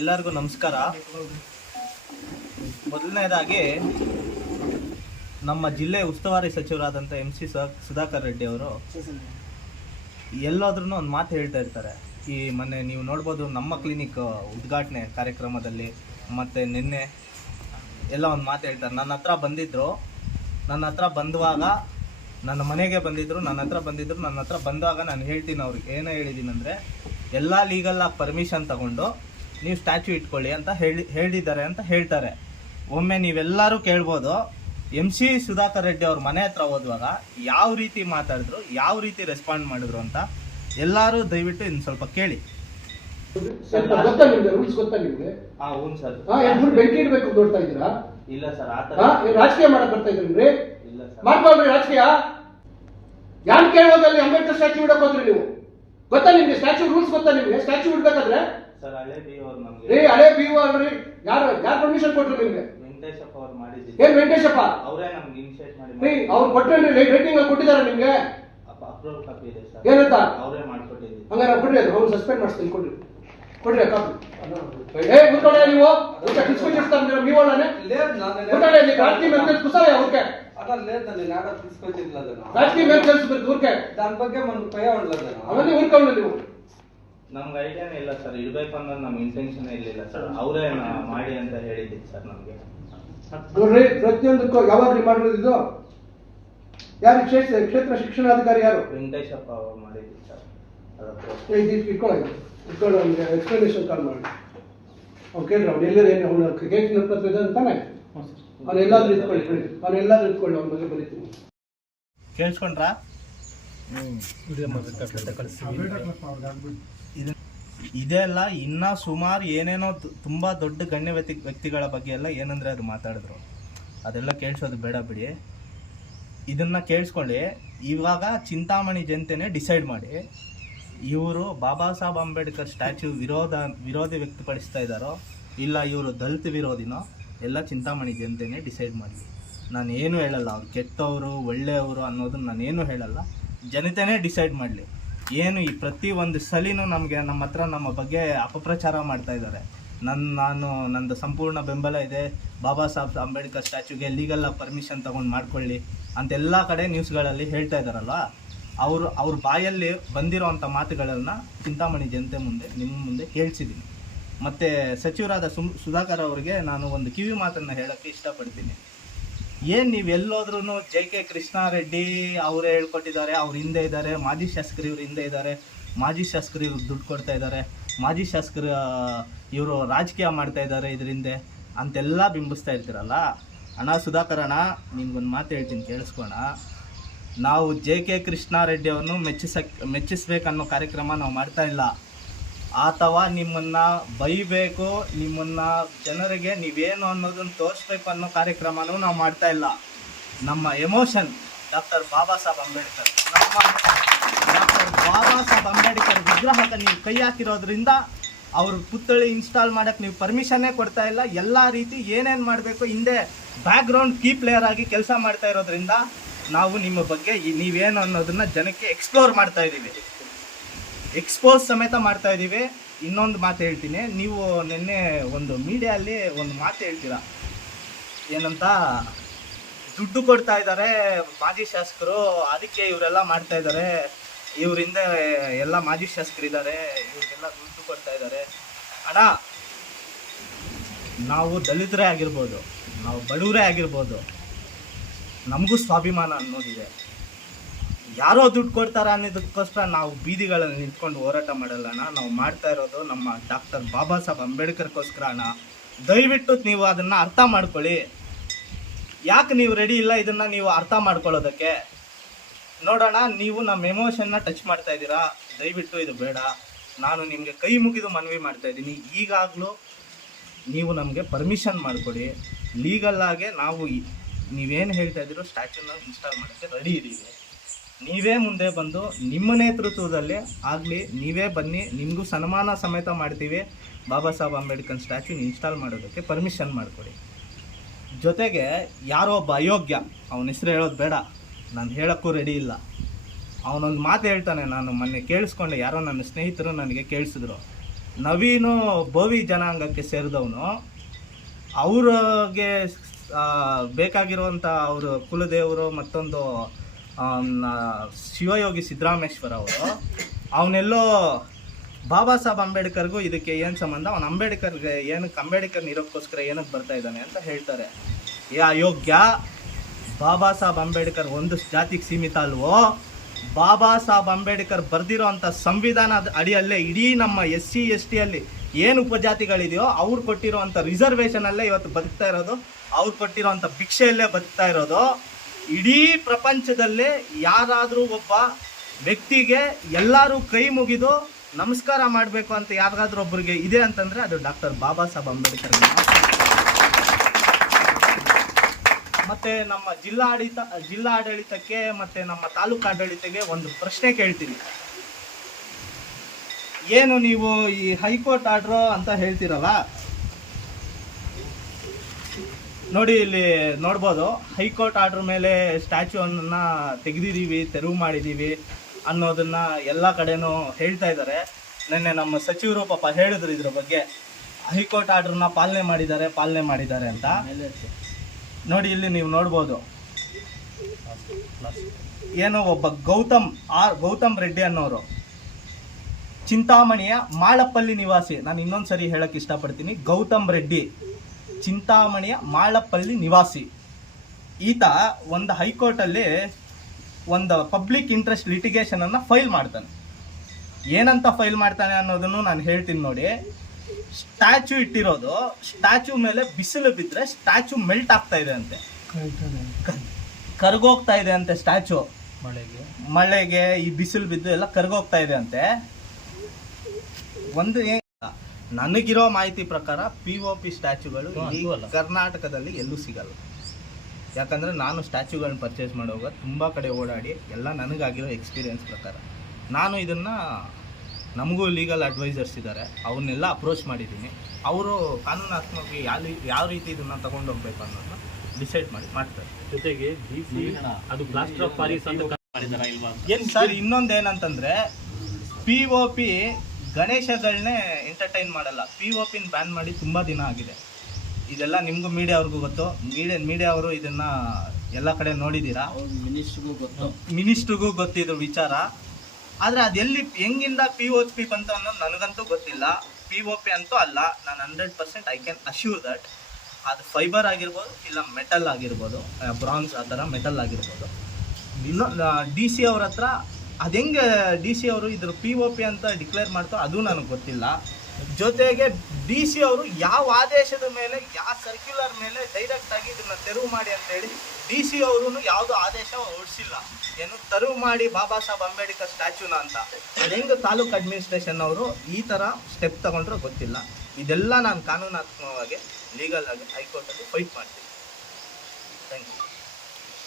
ಎಲ್ಲರಿಗೂ ನಮಸ್ಕಾರ. ಮೊದಲನೇದಾಗಿ ನಮ್ಮ ಜಿಲ್ಲೆ ಉಸ್ತುವಾರಿ ಸಚಿವರಾದಂಥ ಎಂ ಸಿ ಸುಧಾಕರ್ ರೆಡ್ಡಿ ಅವರು ಎಲ್ಲಾದ್ರೂ ಒಂದು ಮಾತು ಹೇಳ್ತಾ ಇರ್ತಾರೆ. ಈ ಮೊನ್ನೆ ನೀವು ನೋಡ್ಬೋದು ನಮ್ಮ ಕ್ಲಿನಿಕ್ ಉದ್ಘಾಟನೆ ಕಾರ್ಯಕ್ರಮದಲ್ಲಿ ಮತ್ತು ನಿನ್ನೆ ಎಲ್ಲ ಒಂದು ಮಾತು ಹೇಳ್ತಾರೆ. ನನ್ನ ಹತ್ರ ಬಂದಿದ್ದರು ನನ್ನ ಹತ್ರ ಬಂದುವಾಗ ನನ್ನ ಮನೆಗೆ ಬಂದಿದ್ದರು ನನ್ನ ಹತ್ರ ಬಂದಿದ್ದರು ನನ್ನ ಹತ್ರ ಬಂದಾಗ ನಾನು ಹೇಳ್ತೀನಿ ಅವ್ರಿಗೆ. ಏನೋ ಹೇಳಿದ್ದೀನಿ ಅಂದರೆ ಎಲ್ಲ ಲೀಗಲ್ಲಾಗಿ ಪರ್ಮಿಷನ್ ತಗೊಂಡು ನೀವು ಸ್ಟ್ಯಾಚ್ಯೂ ಇಟ್ಕೊಳ್ಳಿ ಅಂತ ಹೇಳಿ ಹೇಳಿದ್ದಾರೆ ಅಂತ ಹೇಳ್ತಾರೆ. ಒಮ್ಮೆ ನೀವೆಲ್ಲರೂ ಕೇಳ್ಬೋದು ಎಂ ಸಿ ಸುಧಾಕರ್ ರೆಡ್ಡಿ ಅವ್ರ ಮನೆ ಹತ್ರ ಹೋದ್ವಾಗ ಯಾವ ರೀತಿ ಮಾತಾಡಿದ್ರು ಯಾವ ರೀತಿ ರೆಸ್ಪಾಂಡ್ ಮಾಡಿದ್ರು ಅಂತ ಎಲ್ಲರೂ ದಯವಿಟ್ಟು ಇನ್ನು ಸ್ವಲ್ಪ ಕೇಳಿ. ಇಲ್ಲ ಸರ್ ರಾಜಕೀಯ ಮಾಡಕ್ ಬರ್ತಾ ಇದ್ರಿ ಮಾಡ್ಕೊಳ್ರಿ ರಾಜಕೀಯ. ಯಾನ್ ಕೇಳೋದಲ್ಲಿ ಅಂಬೇಡ್ಕರ್ ಸ್ಟ್ಯಾಚ್ಯೂ ಇಡಕ್ ಹೋದ್ರಿ ನೀವು. ಗೊತ್ತಾ ನಿಮ್ಗೆ? ಸ್ಟ್ಯಾಚ್ಯೂ ರೂಲ್ಸ್ ಗೊತ್ತಾ ನಿಮ್ಗೆ? ಸ್ಟ್ಯಾಚ್ಯೂ ಇಡ್ಬೇಕಾದ್ರೆ? ಸರ್ ಹಳೆ ಬಿ ಅವ್ರು ನಮಗೆ ರೀ ಹಳೆ ಬಿ ಅಲ್ರಿ ಯಾರು ಯಾರು ಪರ್ಮಿಷನ್ ಕೊಟ್ರು ನಿಮ್ಗೆ ವೆಂಕಟೇಶಪ್ಪ ಅವ್ರು ಮಾಡಿದ್ದು ಏನ್ ವೆಂಕಟೇಶಪ್ಪ ಅವರೇ ನಮ್ಗೆ ಇನಿಷಿಯೇಟ್ ಮಾಡಿ ರೀ ಅವ್ರು ಕೊಟ್ರೇನ್ರಿ ರೇಟಿಂಗ್ ಅಲ್ಲಿ ಕೊಟ್ಟಿದಾರ ನಿಮ್ಗೆ ಅಪ್ರೂವಲ್ ಕಾಪಿ ಇದೆ ಸರ್ ಏನಂತ ಅವರೇ ಮಾಡ್ಕೊಟ್ಟಿದ್ದೀವಿ ಹಂಗಾರೆ ಕೊಡ್ರಿ ಅದು ಅವ್ನು ಸಸ್ಪೆಂಡ್ ಮಾಡಿಸ್ತೀನಿ ಕೊಡ್ರಿ ಕೊಡ್ರಿ ಕಾಪಿ ಏ ಕೂತ್ಕೊಳ್ಳಿ ನೀವು ಊಟ ಕಿಸ್ಕೊಟ್ಟಿರ್ತಾರೆ ನೀವು ಒಳ್ಳನೆ లేదు నాన్న ಕೂತ್ಕೊಳ್ಳಿ ಇಲ್ಲಿ ರಾಜಕೀಯ ಮೇಲೆ ಕುಸಲ ಊರ್ಕೆ అట్లా లేదు నేను ఆడ తీసుకొచ్చింది ರಾಜಕೀಯ ಮೇಲೆ ಕಲ್ಸ್ಬೇಕು ಊರ್ಕೆ దాని ಬಗ್ಗೆ మనం ಭಯ ఉండలేదు ಅವನ್ನೇ ಊರ್ಕೊಂಡು ನೀವು ನಮ್ಗೆ ಐಡಿಯಾನೇ ಇಲ್ಲ ಸರ್ ಇರ್ಬೇಕು ಅನ್ನೋದು ನಮ್ಮ ಇಂಟೆನ್ಷನ್ ಇರಲಿಲ್ಲ ಸರ್ ಅವರೇ ಮಾಡಿ ಅಂತ ಹೇಳಿದ್ದಿತ್ತು ಸರ್ ನಮಗೆ. ನೋಡ್ರಿ ಪ್ರತಿಯೊಂದಕ್ಕೂ ಯಾವಾಗ ಮಾಡಿರೋದು ಇದು? ಯಾರು ಕ್ಷೇತ್ರ ಕ್ಷೇತ್ರ ಶಿಕ್ಷಣಾಧಿಕಾರಿ ಯಾರು? ವೆಂಕಟೇಶಪ್ಪ ಅವರು ಮಾಡಿದ್ದು ಸರ್ ಇಟ್ಕೊಳ್ಳಿ. ಇಟ್ಕೊಂಡು ಅವ್ನಿಗೆ ಎಕ್ಸ್ಪ್ಲನೇಷನ್ ಕಾಲ್ ಮಾಡಿ. ಅವ್ನು ಕೇಳ್ರಿ ಅವ್ನು ಎಲ್ಲರೂ ಏನು ಅವ್ನ ಕ್ರಿಕೆಟ್ ಹತ್ರ ಇದೆ ಅಂತಾನೆ ಅವ್ನು ಎಲ್ಲಾದ್ರೂ ಇಟ್ಕೊಳ್ಳಿ ಬಿಡಿ. ಅವ್ನು ಎಲ್ಲಾದ್ರೂ ಇಟ್ಕೊಳ್ಳಿ ಅವ್ನ ಬಗ್ಗೆ ಬರೀತೀನಿ. ಕೇಳಿಸ್ಕೊಂಡ್ರಾ? ಇದು ಇದೇ ಅಲ್ಲ, ಇನ್ನ ಸುಮಾರು ಏನೇನೋ ತುಂಬಾ ದೊಡ್ಡ ಗಣ್ಯ ವ್ಯಕ್ತಿ ವ್ಯಕ್ತಿಗಳ ಬಗ್ಗೆ ಎಲ್ಲ ಏನಂದ್ರೆ ಅದು ಮಾತಾಡಿದ್ರು. ಅದೆಲ್ಲ ಕೇಳಿಸೋದು ಬೇಡ ಬಿಡಿ. ಇದನ್ನ ಕೇಳಿಸ್ಕೊಳ್ಳಿ. ಇವಾಗ ಚಿಂತಾಮಣಿ ಜನತೆನೇ ಡಿಸೈಡ್ ಮಾಡಿ. ಇವರು ಬಾಬಾ ಸಾಹೇಬ್ ಅಂಬೇಡ್ಕರ್ ಸ್ಟ್ಯಾಚ್ಯೂ ವಿರೋಧ ವಿರೋಧಿ ವ್ಯಕ್ತಪಡಿಸ್ತಾ ಇದ್ದಾರೋ, ಇಲ್ಲ ಇವರು ದಲಿತ ವಿರೋಧಿನೋ, ಎಲ್ಲ ಚಿಂತಾಮಣಿ ಜನತೆನೇ ಡಿಸೈಡ್ ಮಾಡಲಿ ನಾನು ಏನು ಹೇಳಲ್ಲ, ಅವ್ರು ಕೆಟ್ಟವರು, ಒಳ್ಳೆಯವರು ಅನ್ನೋದನ್ನ ನಾನೇನು ಹೇಳಲ್ಲ. ಜನತೆನೇ ಡಿಸೈಡ್ ಮಾಡಲಿ. ಏನು ಈ ಪ್ರತಿ ಒಂದು ಸಲಿನೂ ನಮಗೆ ನಮ್ಮ ಹತ್ರ ನಮ್ಮ ಬಗ್ಗೆ ಅಪಪ್ರಚಾರ ಮಾಡ್ತಾ ಇದ್ದಾರೆ. ನನ್ನ ನಾನು, ನಂದು ಸಂಪೂರ್ಣ ಬೆಂಬಲ ಇದೆ. ಬಾಬಾ ಸಾಹೇಬ್ ಅಂಬೇಡ್ಕರ್ ಸ್ಟ್ಯಾಚ್ಯೂಗೆ ಲೀಗಲ್ ಪರ್ಮಿಷನ್ ತಗೊಂಡು ಮಾಡ್ಕೊಳ್ಳಿ ಅಂತೆಲ್ಲ ಕಡೆ ನ್ಯೂಸ್ಗಳಲ್ಲಿ ಹೇಳ್ತಾ ಇದ್ದಾರಲ್ವ? ಅವರು, ಅವ್ರ ಬಾಯಲ್ಲಿ ಬಂದಿರೋವಂಥ ಮಾತುಗಳನ್ನು ಚಿಂತಾಮಣಿ ಜನತೆ ಮುಂದೆ, ನಿಮ್ಮ ಮುಂದೆ ಹೇಳ್ಸಿದ್ದೀನಿ. ಮತ್ತು ಸಚಿವರಾದ ಸುಮ್, ಸುಧಾಕರ್ ಅವರಿಗೆ ನಾನು ಒಂದು ಕಿವಿ ಮಾತನ್ನು ಹೇಳೋಕ್ಕೆ ಇಷ್ಟಪಡ್ತೀನಿ. ಏನು ನೀವು ಎಲ್ಲೋದ್ರೂ ಜೆ ಕೆ ಕೃಷ್ಣಾರೆಡ್ಡಿ ಅವರೇ ಹೇಳ್ಕೊಟ್ಟಿದ್ದಾರೆ, ಅವ್ರ ಹಿಂದೆ ಇದ್ದಾರೆ, ಮಾಜಿ ಶಾಸಕರು ಇವ್ರ ಹಿಂದೆ ಇದ್ದಾರೆ, ಮಾಜಿ ಶಾಸಕರು ಇವ್ರಿಗೆ ದುಡ್ಡು ಕೊಡ್ತಾ ಇದ್ದಾರೆ, ಮಾಜಿ ಶಾಸಕರು ಇವರು ರಾಜಕೀಯ ಮಾಡ್ತಾ ಇದ್ದಾರೆ ಇದರಿಂದ ಅಂತೆಲ್ಲ ಬಿಂಬಿಸ್ತಾ ಇರ್ತೀರಲ್ಲ? ಅಣ್ಣ ಸುಧಾಕರ್ ಅಣ್ಣ ನಿಮ್ಗೊಂದು ಮಾತು ಹೇಳ್ತೀನಿ ಕೇಳಿಸ್ಕೋಣ. ನಾವು ಜೆ ಕೆ ಕೃಷ್ಣಾರೆಡ್ಡಿ ಅವರನ್ನು ಮೆಚ್ಚಿಸ ಮೆಚ್ಚಿಸ್ಬೇಕನ್ನೋ ಕಾರ್ಯಕ್ರಮ ನಾವು ಮಾಡ್ತಾ ಇಲ್ಲ. ಅಥವಾ ನಿಮ್ಮನ್ನ ಬೈಬೇಕು, ನಿಮ್ಮನ್ನ ಜನರಿಗೆ ನೀವೇನು ಅನ್ನೋದನ್ನ ತೋರಿಸ್ಬೇಕು ಅನ್ನೋ ಕಾರ್ಯಕ್ರಮನೂ ನಾವು ಮಾಡ್ತಾ ಇಲ್ಲ. ನಮ್ಮ ಎಮೋಷನ್ ಡಾಕ್ಟರ್ ಬಾಬಾ ಸಾಹೇಬ್ ಅಂಬೇಡ್ಕರ್. ನಮ್ಮ ಡಾಕ್ಟರ್ ಬಾಬಾ ಸಾಹೇಬ್ ಅಂಬೇಡ್ಕರ್ ವಿಗ್ರಹಕ್ಕೆ ನೀವು ಕೈ ಹಾಕಿರೋದ್ರಿಂದ ಅವ್ರ ಪುತ್ಥಳಿ ಇನ್ಸ್ಟಾಲ್ ಮಾಡೋಕ್ಕೆ ನೀವು ಪರ್ಮಿಷನ್ನೇ ಕೊಡ್ತಾ ಇಲ್ಲ. ಎಲ್ಲ ರೀತಿ ಏನೇನು ಮಾಡಬೇಕು, ಹಿಂದೆ ಬ್ಯಾಕ್ಗ್ರೌಂಡ್ ಕೀ ಪ್ಲೇಯರ್ ಆಗಿ ಕೆಲಸ ಮಾಡ್ತಾ ಇರೋದ್ರಿಂದ ನಾವು ನಿಮ್ಮ ಬಗ್ಗೆ ನೀವೇನು ಅನ್ನೋದನ್ನು ಜನಕ್ಕೆ ಎಕ್ಸ್ಪ್ಲೋರ್ ಮಾಡ್ತಾ ಇದ್ದೀವಿ. ಎಕ್ಸ್ಪೋಸ್ ಸಮೇತ ಮಾಡ್ತಾ ಇದ್ದೀವಿ ಇನ್ನೊಂದು ಮಾತು ಹೇಳ್ತೀನಿ. ನೀವು ನಿನ್ನೆ ಒಂದು ಮೀಡಿಯಲ್ಲಿ ಒಂದು ಮಾತು ಹೇಳ್ತೀರಾ? ಏನಂತ? ದುಡ್ಡು ಕೊಡ್ತಾ ಇದ್ದಾರೆ ಮಾಜಿ ಶಾಸಕರು. ಅದಕ್ಕೆ ಇವರೆಲ್ಲ ಮಾಡ್ತಾ ಇದ್ದಾರೆ. ಇವರಿಂದ ಎಲ್ಲ ಮಾಜಿ ಶಾಸಕರಿದ್ದಾರೆ. ಇವ್ರಿಗೆಲ್ಲ ದುಡ್ಡು ಕೊಡ್ತಾ ಇದ್ದಾರೆ. ಅಣ್ಣ, ನಾವು ದಲಿತರೇ ಆಗಿರ್ಬೋದು. ನಾವು ಬಡವರೇ ಆಗಿರ್ಬೋದು. ನಮಗೂ ಸ್ವಾಭಿಮಾನ ಅನ್ನೋದಿದೆ. ಯಾರೋ ದುಡ್ಡು ಕೊಡ್ತಾರ ಅನ್ನೋದಕ್ಕೋಸ್ಕರ ನಾವು ಬೀದಿಗಳಲ್ಲಿ ನಿಂತ್ಕೊಂಡು ಹೋರಾಟ ಮಾಡಲ್ಲಣ್ಣ ನಾವು ಮಾಡ್ತಾ ಇರೋದು ನಮ್ಮ ಡಾಕ್ಟರ್ ಬಾಬಾ ಸಾಹೇಬ್ ಅಂಬೇಡ್ಕರ್ಗೋಸ್ಕರ ಅಣ್ಣ. ದಯವಿಟ್ಟು ನೀವು ಅದನ್ನು ಅರ್ಥ ಮಾಡ್ಕೊಳ್ಳಿ. ಯಾಕೆ ನೀವು ರೆಡಿ ಇಲ್ಲ ಇದನ್ನು ನೀವು ಅರ್ಥ ಮಾಡ್ಕೊಳ್ಳೋದಕ್ಕೆ? ನೋಡೋಣ ನೀವು ನಮ್ಮ ಎಮೋಷನ್ನ ಟಚ್ ಮಾಡ್ತಾ ಇದ್ದೀರಾ? ದಯವಿಟ್ಟು ಇದು ಬೇಡ. ನಾನು ನಿಮಗೆ ಕೈ ಮುಗಿದು ಮನವಿ ಮಾಡ್ತಾ ಇದ್ದೀನಿ. ಈಗಾಗಲೂ ನೀವು ನಮಗೆ ಪರ್ಮಿಷನ್ ಮಾಡಿಕೊಡಿ. ಲೀಗಲ್ಲಾಗೆ ನಾವು ಈ- ನೀವೇನು ಹೇಳ್ತಾ ಇದ್ದೀರೋ ಸ್ಟ್ಯಾಚ್ಯೂನ ಇನ್ಸ್ಟಾಲ್ ಮಾಡೋಕ್ಕೆ ರೆಡಿ ಇದ್ದೀವಿ ನೀವೇ ಮುಂದೆ ಬಂದು ನಿಮ್ಮ ನೇತೃತ್ವದಲ್ಲಿ ಆಗಲಿ, ನೀವೇ ಬನ್ನಿ, ನಿಮಗೂ ಸನ್ಮಾನ ಸಮೇತ ಮಾಡ್ತೀವಿ. ಬಾಬಾ ಸಾಹೇಬ್ ಅಂಬೇಡ್ಕರ್ ಸ್ಟ್ಯಾಚ್ಯೂನ ಇನ್ಸ್ಟಾಲ್ ಮಾಡೋದಕ್ಕೆ ಪರ್ಮಿಷನ್ ಮಾಡಿಕೊಡಿ. ಜೊತೆಗೆ ಯಾರೋ ಒಬ್ಬ ಅಯೋಗ್ಯ, ಅವನ ಹೆಸರು ಹೇಳೋದು ಬೇಡ, ನಾನು ಹೇಳೋಕ್ಕೂ ರೆಡಿ ಇಲ್ಲ. ಅವನೊಂದು ಮಾತು ಹೇಳ್ತಾನೆ ನಾನು ಮೊನ್ನೆ ಕೇಳಿಸ್ಕೊಂಡೆ, ಯಾರೋ ನನ್ನ ಸ್ನೇಹಿತರು ನನಗೆ ಕೇಳಿಸಿದ್ರು. ನವೀನು ಬೋವಿ ಜನಾಂಗಕ್ಕೆ ಸೇರಿದವನು, ಅವ್ರಿಗೆ ಬೇಕಾಗಿರುವಂಥ ಅವರು ಕುಲದೇವರು ಮತ್ತೊಂದು ಶಿವಯೋಗಿ ಸಿದ್ದರಾಮೇಶ್ವರ ಅವರು ಅವನೆಲ್ಲೋ ಬಾಬಾ ಸಾಹೇಬ್ ಅಂಬೇಡ್ಕರ್ಗೂ ಇದಕ್ಕೆ ಏನು ಸಂಬಂಧ? ಅವನು ಅಂಬೇಡ್ಕರ್ಗೆ ಏನಕ್ಕೆ ಅಂಬೇಡ್ಕರ್ ಇರೋಕ್ಕೋಸ್ಕರ ಏನಕ್ಕೆ ಬರ್ತಾ ಇದ್ದಾನೆ ಅಂತ ಹೇಳ್ತಾರೆ. ಈ ಅಯೋಗ್ಯ, ಬಾಬಾ ಸಾಹೇಬ್ ಅಂಬೇಡ್ಕರ್ ಒಂದು ಜಾತಿಗೆ ಸೀಮಿತ ಅಲ್ವೋ? ಬಾಬಾ ಸಾಹೇಬ್ ಅಂಬೇಡ್ಕರ್ ಬರೆದಿರೋ ಅಂಥ ಸಂವಿಧಾನದ ಅಡಿಯಲ್ಲೇ ಇಡೀ ನಮ್ಮ ಎಸ್ ಸಿ ಎಸ್ ಟಿಯಲ್ಲಿ ಏನು ಉಪಜಾತಿಗಳಿದೆಯೋ ಅವ್ರು ಕೊಟ್ಟಿರೋ ಅಂಥ ರಿಸರ್ವೇಷನಲ್ಲೇ ಇವತ್ತು ಬದುಕ್ತಾ ಇರೋದು, ಅವ್ರು ಕೊಟ್ಟಿರೋ ಅಂಥ ಭಿಕ್ಷೆಯಲ್ಲೇ ಬದುಕ್ತಾ ಇರೋದು. ಇಡೀ ಪ್ರಪಂಚದಲ್ಲೇ ಯಾರಾದರೂ ಒಬ್ಬ ವ್ಯಕ್ತಿಗೆ ಎಲ್ಲರೂ ಕೈ ಮುಗಿದು ನಮಸ್ಕಾರ ಮಾಡಬೇಕು ಅಂತ ಯಾರಿಗಾದ್ರೂ ಒಬ್ಬರಿಗೆ ಇದೆ ಅಂತಂದರೆ ಅದು ಡಾಕ್ಟರ್ ಬಾಬಾ ಸಾಹೇಬ್ ಅಂಬೇಡ್ಕರ್ ಮತ್ತು ನಮ್ಮ ಜಿಲ್ಲಾ ಆಡಳಿತಕ್ಕೆ ಮತ್ತೆ ನಮ್ಮ ತಾಲೂಕು ಆಡಳಿತಕ್ಕೆ ಒಂದು ಪ್ರಶ್ನೆ ಕೇಳ್ತೀನಿ. ಏನು ನೀವು ಈ ಹೈಕೋರ್ಟ್ ಆರ್ಡ್ರು ಅಂತ ಹೇಳ್ತೀರಲ್ಲ? ನೋಡಿ, ಇಲ್ಲಿ ನೋಡ್ಬೋದು. ಹೈಕೋರ್ಟ್ ಆರ್ಡರ್ ಮೇಲೆ ಸ್ಟ್ಯಾಚ್ಯೂನ್ನ ತೆಗೆದಿದ್ದೀವಿ, ತೆರವು ಮಾಡಿದ್ದೀವಿ ಅನ್ನೋದನ್ನ ಎಲ್ಲ ಕಡೆನೂ ಹೇಳ್ತಾ ಇದ್ದಾರೆ. ನಿನ್ನೆ ನಮ್ಮ ಸಚಿವರು ಪಾಪ ಹೇಳಿದ್ರು ಇದ್ರ ಬಗ್ಗೆ. ಹೈಕೋರ್ಟ್ ಆರ್ಡ್ರನ್ನ ಪಾಲನೆ ಮಾಡಿದ್ದಾರೆ ಪಾಲನೆ ಮಾಡಿದ್ದಾರೆ ಅಂತ. ನೋಡಿ, ಇಲ್ಲಿ ನೀವು ನೋಡ್ಬೋದು. ಏನೋ ಒಬ್ಬ ಗೌತಮ್, ಆರ್, ಗೌತಮ್ ರೆಡ್ಡಿ ಅನ್ನೋರು. ಚಿಂತಾಮಣಿಯ ಮಾಳಪ್ಪಲ್ಲಿ ನಿವಾಸಿ. ನಾನು ಇನ್ನೊಂದು ಸರಿ ಹೇಳಕ್ಕೆ ಇಷ್ಟಪಡ್ತೀನಿ. ಗೌತಮ್ ರೆಡ್ಡಿ. ಚಿಂತಾಮಣಿಯ ಮಾಳಪ್ಪಲ್ಲಿ ನಿವಾಸಿ. ಈತ ಒಂದು ಹೈಕೋರ್ಟಲ್ಲಿ ಒಂದು ಪಬ್ಲಿಕ್ ಇಂಟ್ರೆಸ್ಟ್ ಲಿಟಿಗೇಷನನ್ನು ಅನ್ನ ಫೈಲ್ ಮಾಡ್ತಾನೆ. ಏನಂತ ಫೈಲ್ ಮಾಡ್ತಾನೆ ಅನ್ನೋದನ್ನು ನಾನು ಹೇಳ್ತೀನಿ ನೋಡಿ. ಸ್ಟ್ಯಾಚು ಇಟ್ಟಿರೋದು ಸ್ಟ್ಯಾಚು ಮೇಲೆ ಬಿಸಿಲು ಬಿದ್ದರೆ ಸ್ಟ್ಯಾಚು ಮೆಲ್ಟ್ ಆಗ್ತಾ ಇದೆ ಅಂತೆ. ಕರ್ಗೋಗ್ತಾ ಇದೆ ಅಂತೆ ಸ್ಟ್ಯಾಚು. ಮಳೆಗೆ. ಮಳೆಗೆ ಈ ಬಿಸಿಲು ಬಿದ್ದು ಎಲ್ಲ ಕರ್ಗೋಗ್ತಾ ಇದೆ ಅಂತೆ. ಒಂದು ನನಗಿರೋ ಮಾಹಿತಿ ಪ್ರಕಾರ ಪಿ ಓ ಪಿ ಅಲ್ಲ. ಕರ್ನಾಟಕದಲ್ಲಿ ಎಲ್ಲೂ ಸಿಗಲ್ಲ. ಯಾಕಂದರೆ ನಾನು ಸ್ಟ್ಯಾಚುಗಳನ್ನ ಪರ್ಚೇಸ್ ಮಾಡುವಾಗ ತುಂಬ ಕಡೆ ಓಡಾಡಿ ಎಲ್ಲ ನನಗಾಗಿರೋ ಎಕ್ಸ್ಪೀರಿಯೆನ್ಸ್ ಪ್ರಕಾರ. ನಾನು ಇದನ್ನು ನಮಗೂ ಲೀಗಲ್ ಅಡ್ವೈಸರ್ಸ್ ಇದ್ದಾರೆ ಅವನ್ನೆಲ್ಲ ಅಪ್ರೋಚ್ ಮಾಡಿದ್ದೀನಿ. ಅವರು ಕಾನೂನಾತ್ಮಕವಾಗಿ ಯಾವ ಯಾವ ರೀತಿ ಇದನ್ನು ತಗೊಂಡು ಹೋಗ್ಬೇಕು ಅನ್ನೋದನ್ನ ಡಿಸೈಡ್ ಮಾಡಿ ಮಾಡ್ತಾರೆ. ಜೊತೆಗೆ ಅದು ಪ್ಲಾಸ್ಟರ್ ಆಫ್ ಪಾರಿಸ್ ಅಂತ ಏನ್ ಸರ್ ಇನ್ನೊಂದು ಏನಂತಂದರೆ ಪಿ ಒ ಪಿ ಗಣೇಶಗಳನ್ನೇ ಎಂಟರ್ಟೈನ್ ಮಾಡಲ್ಲ. ಪಿ ಓ ಪಿನ ಬ್ಯಾನ್ ಮಾಡಿ ತುಂಬಾ ದಿನ ಆಗಿದೆ. ಇದೆಲ್ಲ ನಿಮಗೂ ಮೀಡಿಯಾ ಅವ್ರಿಗೂ ಗೊತ್ತು. ಮೀಡಿಯಾ ಮೀಡಿಯಾ ಅವರು ಇದನ್ನ ಎಲ್ಲ ಕಡೆ ನೋಡಿದ್ದೀರಾ? ಮಿನಿಸ್ಟ್ರಿಗೂ ಗೊತ್ತು. ಮಿನಿಸ್ಟ್ರಿಗೂ ಗೊತ್ತಿದ್ರು ವಿಚಾರ. ಆದರೆ ಅದೆಲ್ಲಿ ಹೆಂಗಿಂದ ಪಿ ಓ ಪಿ ಬಂತು ಅನ್ನೋದು ನನಗಂತೂ ಗೊತ್ತಿಲ್ಲ. ಪಿ ಓ ಪಿ ಅಂತೂ ಅಲ್ಲ. ನಾನು hundred percent I can assure that ಅದು ಫೈಬರ್ ಆಗಿರ್ಬೋದು ಇಲ್ಲ ಮೆಟಲ್ ಆಗಿರ್ಬೋದು ಬ್ರಾನ್ಸ್ ಆ ಥರ ಮೆಟಲ್ ಆಗಿರ್ಬೋದು. ಇನ್ನೊಂದು ಡಿ ಸಿ ಅವ್ರ ಹತ್ರ ಅದು ಹೆಂಗೆ ಡಿ ಸಿ ಅವರು ಇದ್ರ ಪಿ ಓ ಪಿ ಅಂತ ಡಿಕ್ಲೇರ್ ಮಾಡ್ತೋ ಅದು ನನಗೆ ಗೊತ್ತಿಲ್ಲ. ಜೊತೆಗೆ ಡಿ ಸಿ ಅವರು ಯಾವ ಆದೇಶದ ಮೇಲೆ, ಯಾವ ಸರ್ಕ್ಯುಲರ್ ಮೇಲೆ ಡೈರೆಕ್ಟ್ ಆಗಿ ಇದನ್ನ ತೆರವು ಮಾಡಿ ಅಂತ ಹೇಳಿ ಡಿ ಸಿ ಅವರು ಯಾವುದೋ ಆದೇಶ ಹೊರಡಿಸಿಲ್ಲ. ಏನು ತೆರವು ಮಾಡಿ ಬಾಬಾ ಸಾಹೇಬ್ ಅಂಬೇಡ್ಕರ್ ಸ್ಟ್ಯಾಚ್ಯೂನ ಅಂತ. ಹೆಂಗ್ ತಾಲೂಕು ಅಡ್ಮಿನಿಸ್ಟ್ರೇಷನ್ ಅವರು ಈ ಥರ ಸ್ಟೆಪ್ ತಗೊಂಡ್ರೆ ಗೊತ್ತಿಲ್ಲ. ಇದೆಲ್ಲ ನಾನು ಕಾನೂನಾತ್ಮಕವಾಗಿ ಲೀಗಲ್ ಆಗಿ ಹೈಕೋರ್ಟಲ್ಲಿ ಫೈಟ್ ಮಾಡ್ತೀನಿ. Thank you